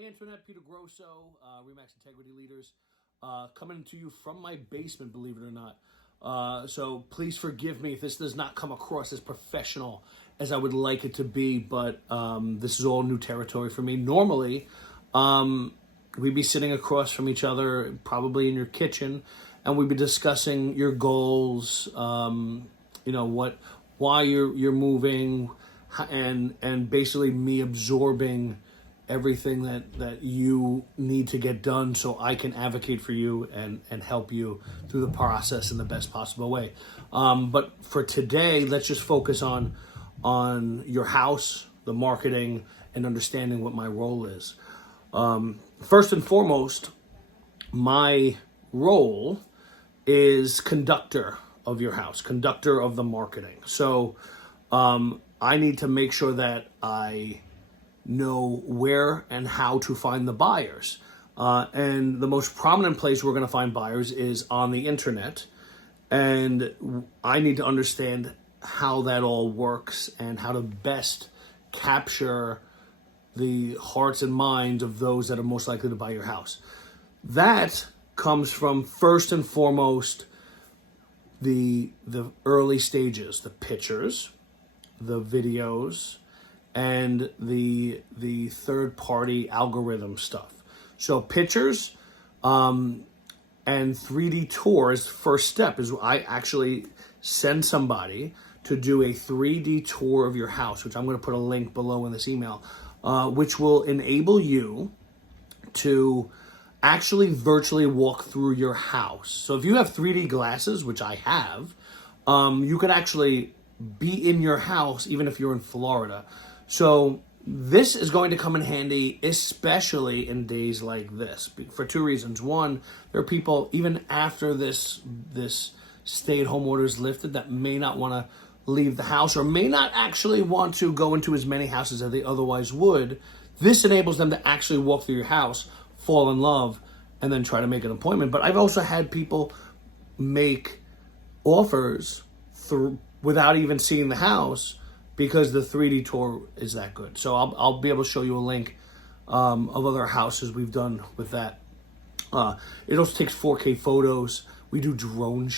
Hey, Internet, Peter Grosso, Remax Integrity Leaders, coming to you from my basement, believe it or not. So please forgive me if this does not come across as professional as I would like it to be, but this is all new territory for me. Normally, we'd be sitting across from each other, probably in your kitchen, and we'd be discussing your goals, why you're moving, and basically me absorbing everything that you need to get done so I can advocate for you and help you through the process in the best possible way. But for today, let's just focus on your house, the marketing, and understanding what my role is. First and foremost, my role is conductor of your house, conductor of the marketing. So I need to make sure that I know where and how to find the buyers. And the most prominent place we're going to find buyers is on the internet. And I need to understand how that all works and how to best capture the hearts and minds of those that are most likely to buy your house. That comes from, first and foremost, the early stages, the pictures, the videos, and the third-party algorithm stuff. So pictures and 3D tours, first step is I actually send somebody to do a 3D tour of your house, which I'm going to put a link below in this email, which will enable you to actually virtually walk through your house. So if you have 3D glasses, which I have, you could actually be in your house even if you're in Florida. So this is going to come in handy, especially in days like this, for two reasons. One, there are people, even after this stay-at-home order is lifted, that may not want to leave the house or may not actually want to go into as many houses as they otherwise would. This enables them to actually walk through your house, fall in love, and then try to make an appointment. But I've also had people make offers without even seeing the house because the 3D tour is that good. So I'll be able to show you a link of other houses we've done with that. It also takes 4K photos. We do drone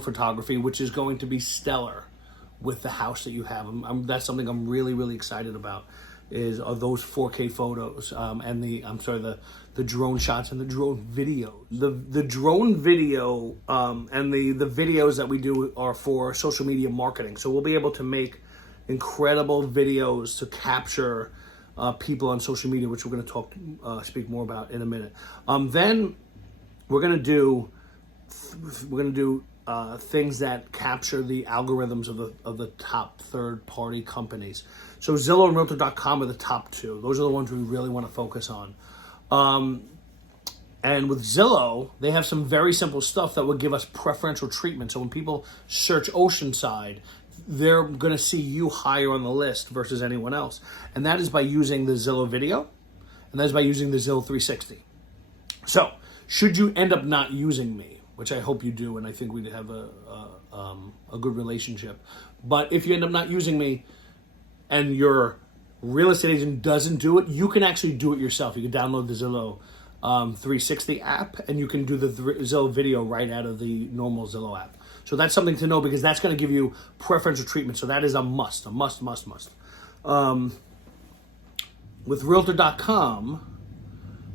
photography, which is going to be stellar with the house that you have. That's something I'm really, really excited about. Are those 4K photos and the drone shots and the drone video. The drone video and the videos that we do are for social media marketing. So we'll be able to make incredible videos to capture people on social media, which we're going to speak more about in a minute. Then we're going to do things that capture the algorithms of the top third-party companies. So Zillow and Realtor.com are the top two. Those are the ones we really want to focus on. And with Zillow, they have some very simple stuff that would give us preferential treatment. So when people search Oceanside, they're going to see you higher on the list versus anyone else. And that is by using the Zillow video, and that is by using the Zillow 360. So should you end up not using me, which I hope you do, and I think we'd have a good relationship. But if you end up not using me and your real estate agent doesn't do it, you can actually do it yourself. You can download the Zillow 360 app, and you can do the Zillow video right out of the normal Zillow app. So that's something to know because that's going to give you preferential treatment. So that is a must. With Realtor.com,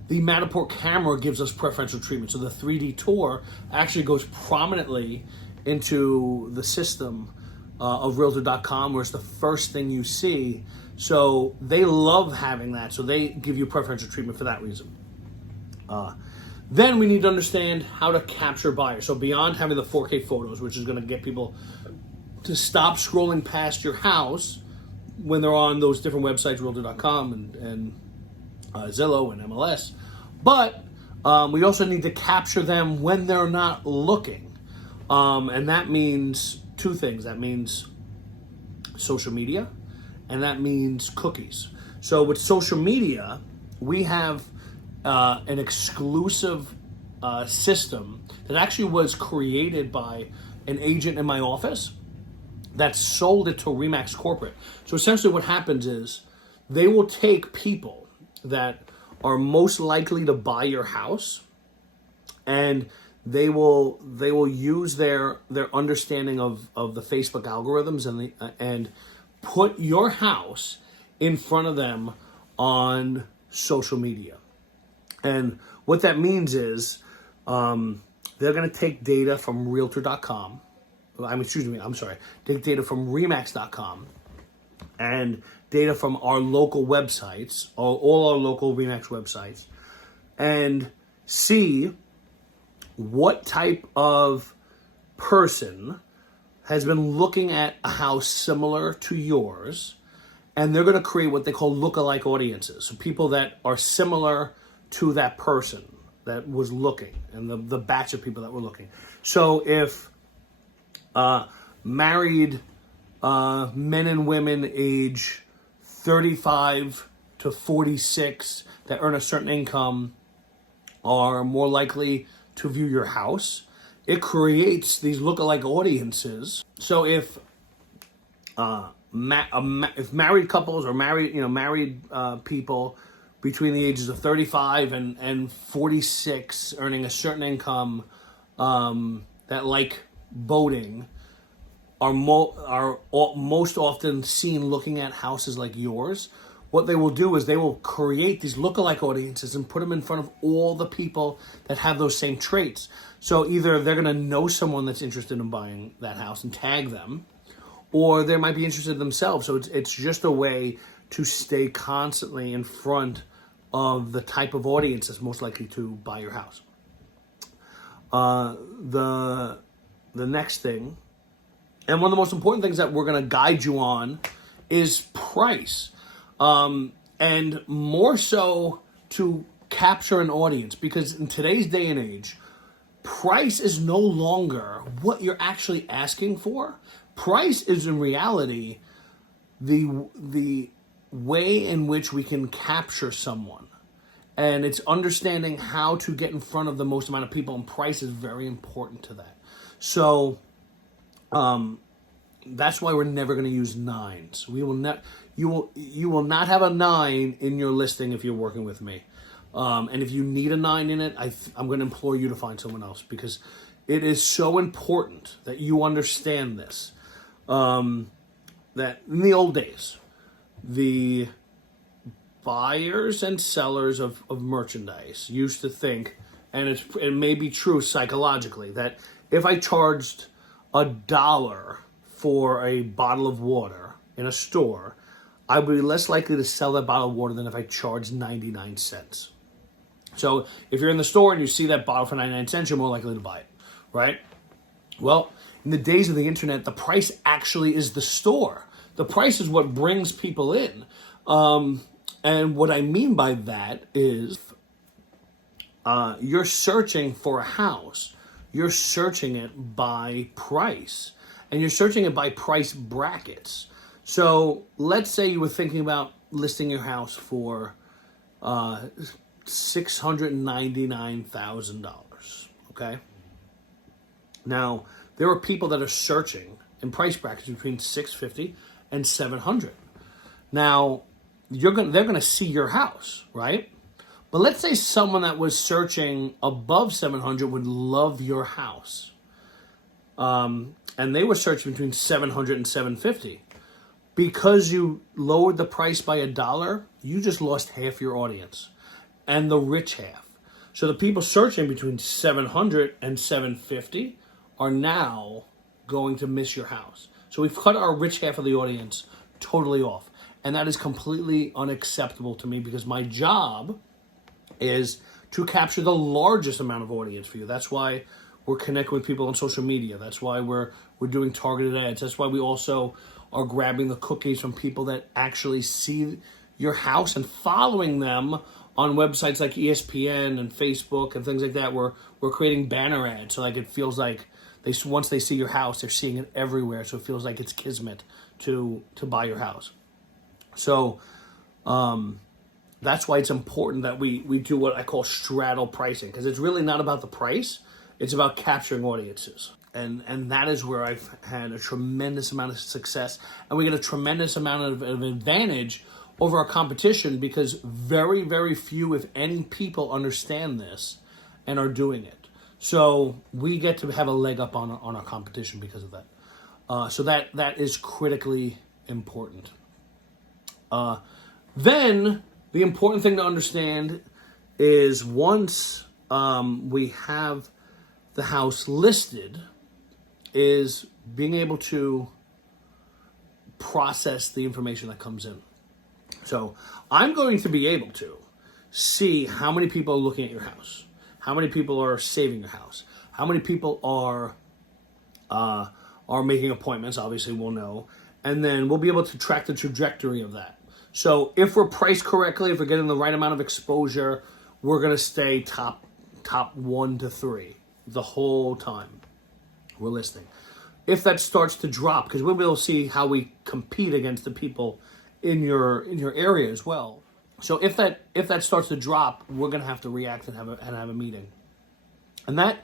the Matterport camera gives us preferential treatment. So the 3D tour actually goes prominently into the system of Realtor.com, where it's the first thing you see. So they love having that. So they give you preferential treatment for that reason. Then we need to understand how to capture buyers. So beyond having the 4K photos, which is going to get people to stop scrolling past your house when they're on those different websites, Realtor.com and Zillow and MLS. But we also need to capture them when they're not looking. And that means two things. That means social media, and that means cookies. So with social media, we have an exclusive system that actually was created by an agent in my office that sold it to Remax Corporate. So essentially what happens is they will take people that are most likely to buy your house, and they will use their understanding of the Facebook algorithms and put your house in front of them on social media. And what that means is they're going to take data from Realtor.com. Take data from Remax.com and data from our local websites, all our local Remax websites, and see what type of person has been looking at a house similar to yours, and they're going to create what they call lookalike audiences. So people that are similar to that person that was looking, and the batch of people that were looking. So if married men and women age 35 to 46 that earn a certain income are more likely to view your house, it creates these lookalike audiences. So if if married couples or married people between the ages of 35 and 46 earning a certain income that like boating are most often seen looking at houses like yours, what they will do is they will create these lookalike audiences and put them in front of all the people that have those same traits. So either they're going to know someone that's interested in buying that house and tag them, or they might be interested themselves. So it's just a way to stay constantly in front of the type of audience that's most likely to buy your house. The next thing, and one of the most important things that we're going to guide you on, is price. And more so to capture an audience, because in today's day and age, price is no longer what you're actually asking for. Price is in reality the way in which we can capture someone. And it's understanding how to get in front of the most amount of people, and price is very important to that. So that's why we're never going to use nines. We will not. You will not have a 9 in your listing if you're working with me. And if you need a 9 in it, I'm going to implore you to find someone else, because it is so important that you understand this. That in the old days, the buyers and sellers of merchandise used to think, and it may be true psychologically, that if I charged $1 for a bottle of water in a store, I would be less likely to sell that bottle of water than if I charged 99 cents. So if you're in the store and you see that bottle for 99 cents, you're more likely to buy it, right? Well, in the days of the internet, the price actually is the store. The price is what brings people in. And what I mean by that is you're searching for a house. You're searching it by price. And you're searching it by price brackets. So let's say you were thinking about listing your house for $699,000, okay? Now, there are people that are searching in price brackets between $650 and $700. Now, they're going to see your house, right? But let's say someone that was searching above $700 would love your house. And they were searching between $700 and $750. Because you lowered the price by $1, you just lost half your audience, and the rich half. So the people searching between $700 and $750 are now going to miss your house. So we've cut our rich half of the audience totally off, and that is completely unacceptable to me, because my job is to capture the largest amount of audience for you. That's why we're connecting with people on social media. That's why we're doing targeted ads. That's why we also are grabbing the cookies from people that actually see your house and following them on websites like ESPN and Facebook and things like that. We're creating banner ads, so like it feels like once they see your house, they're seeing it everywhere. So it feels like it's kismet to buy your house. So that's why it's important that we do what I call straddle pricing, because it's really not about the price. It's about capturing audiences. And that is where I've had a tremendous amount of success. And we get a tremendous amount of advantage over our competition because very, very few, if any, people understand this and are doing it. So we get to have a leg up on our competition because of that. So that is critically important. Then the important thing to understand is once we have the house listed, is being able to process the information that comes in. So I'm going to be able to see how many people are looking at your house, how many people are saving your house, how many people are making appointments. Obviously, we'll know, and then we'll be able to track the trajectory of that. So if we're priced correctly, if we're getting the right amount of exposure, we're going to stay top 1 to 3 the whole time we're listing. If that starts to drop, because we'll be able to see how we compete against the people in your area as well. So if that starts to drop, we're going to have to react and have a meeting. And that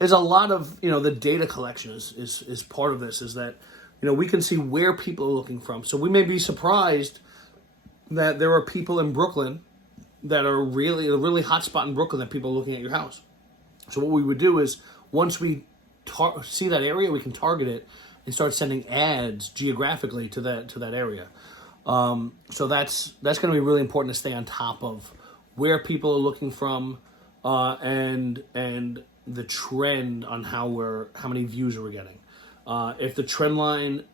is a lot of, the data collection is part of this, is that, we can see where people are looking from. So we may be surprised that there are people in Brooklyn that are really a really hot spot in Brooklyn that people are looking at your house. So what we would do is once we see that area, we can target it and start sending ads geographically to that area. So that's going to be really important to stay on top of where people are looking from, and the trend on how many views are we getting. If the trend line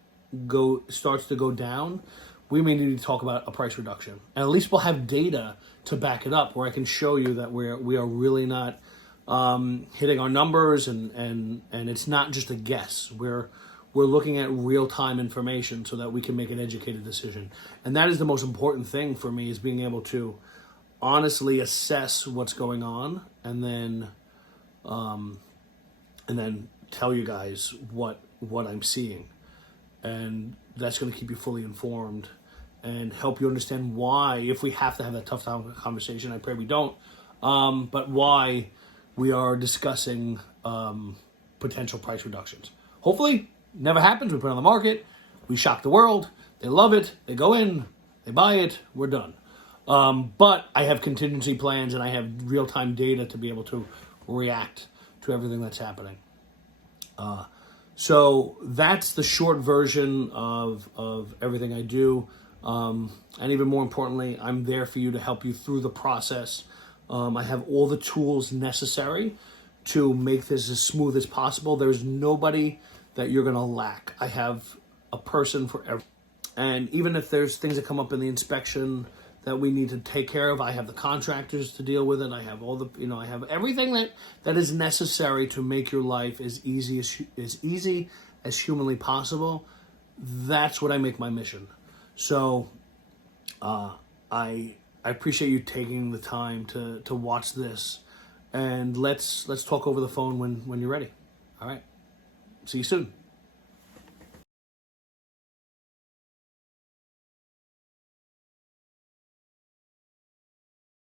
starts to go down, we may need to talk about a price reduction. And at least we'll have data to back it up, where I can show you that we are really not hitting our numbers, and it's not just a guess. We're looking at real-time information so that we can make an educated decision. And that is the most important thing for me, is being able to honestly assess what's going on, and then tell you guys what I'm seeing. And that's going to keep you fully informed and help you understand why, if we have to have that tough time conversation, I pray we don't, but why we are discussing potential price reductions. Hopefully, never happens. We put it on the market, we shock the world, they love it, they go in, they buy it, we're done. But I have contingency plans, and I have real-time data to be able to react to everything that's happening. So that's the short version of everything I do. And even more importantly, I'm there for you to help you through the process. I have all the tools necessary to make this as smooth as possible. There's nobody that you're going to lack. I have a person for every. And even if there's things that come up in the inspection that we need to take care of, I have the contractors to deal with it. I have all the, I have everything that is necessary to make your life as easy as humanly possible. That's what I make my mission. So, I appreciate you taking the time to watch this, and let's talk over the phone when you're ready. All right. See you soon.